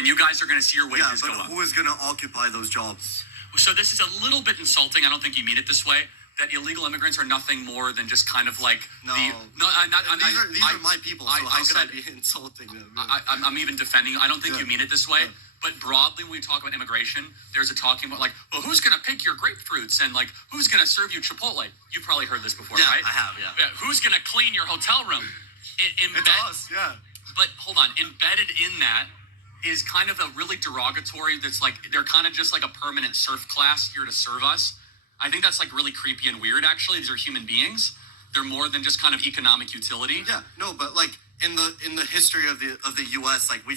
and you guys are going to see your wages go up. Who is going to occupy those jobs? So this is a little bit insulting. I don't think you mean it this way. That illegal immigrants are nothing more than just kind of like these are my people. So how could I be insulting them? I'm even defending. I don't think you mean it this way. But broadly, when we talk about immigration, there's a talking about like, well, who's going to pick your grapefruits and like who's going to serve you Chipotle? You've probably heard this before, right? I have. Yeah. Who's going to clean your hotel room? It's us. Yeah. But hold on, embedded in that is kind of a really derogatory. That's like they're kind of just like a permanent serf class here to serve us. I think that's like really creepy and weird. Actually, these are human beings. They're more than just kind of economic utility. Yeah, no, but like in the history of the U.S., like we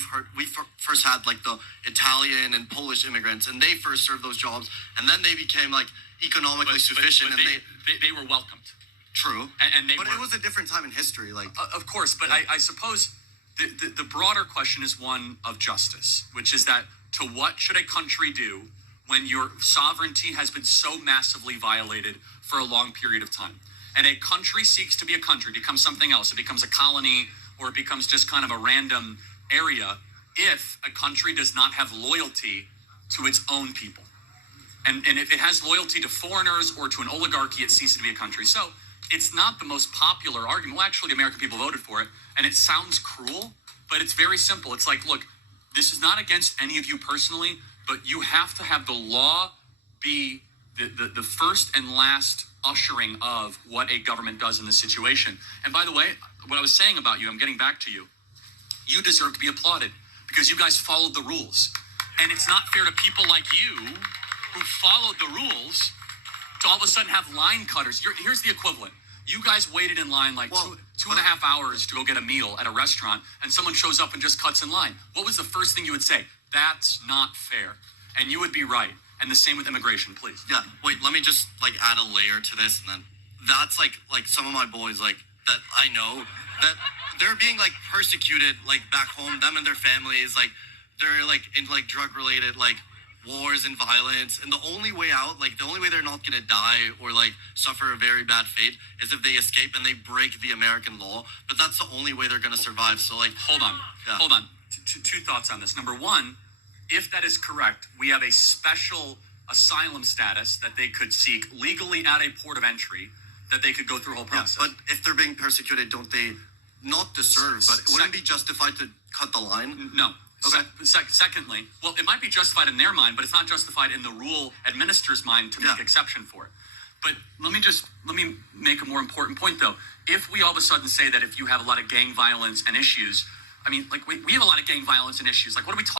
first had like the Italian and Polish immigrants, and they first served those jobs, and then they became like economically sufficient, but they were welcomed. True, and they. But it was a different time in history, like of course. But I suppose the broader question is one of justice, which is that to what should a country do when your sovereignty has been so massively violated for a long period of time? And a country seeks to be a country, becomes something else. It becomes a colony, or it becomes just kind of a random area if a country does not have loyalty to its own people. And if it has loyalty to foreigners or to an oligarchy, it ceases to be a country. So it's not the most popular argument. Well, actually, the American people voted for it, and it sounds cruel, but it's very simple. It's like, look, this is not against any of you personally, but you have to have the law be the first and last ushering of what a government does in this situation. And by the way, what I was saying about you, I'm getting back to you. You deserve to be applauded because you guys followed the rules. And it's not fair to people like you who followed the rules to all of a sudden have line cutters. Here's the equivalent. You guys waited in line like two and a half hours to go get a meal at a restaurant, and someone shows up and just cuts in line. What was the first thing you would say? That's not fair. And you would be right. And the same with immigration, please. Yeah, wait, let me just like add a layer to this, and then that's like some of my boys like that I know that they're being like persecuted like back home, them and their families, like they're like in like drug related like wars and violence, and the only way out, like the only way they're not gonna die or like suffer a very bad fate is if they escape and they break the American law. But that's the only way they're gonna survive. So like hold on. Two thoughts on this. Number one, if that is correct, we have a special asylum status that they could seek legally at a port of entry, that they could go through a whole process. But if they're being persecuted, don't they not deserve, but it wouldn't be justified to cut the line? No. Okay. Secondly, well, it might be justified in their mind, but it's not justified in the rule administrator's mind to make exception for it. But let me make a more important point, though. If we all of a sudden say that if you have a lot of gang violence and issues, I mean, like we have a lot of gang violence and issues. Like, what are we talking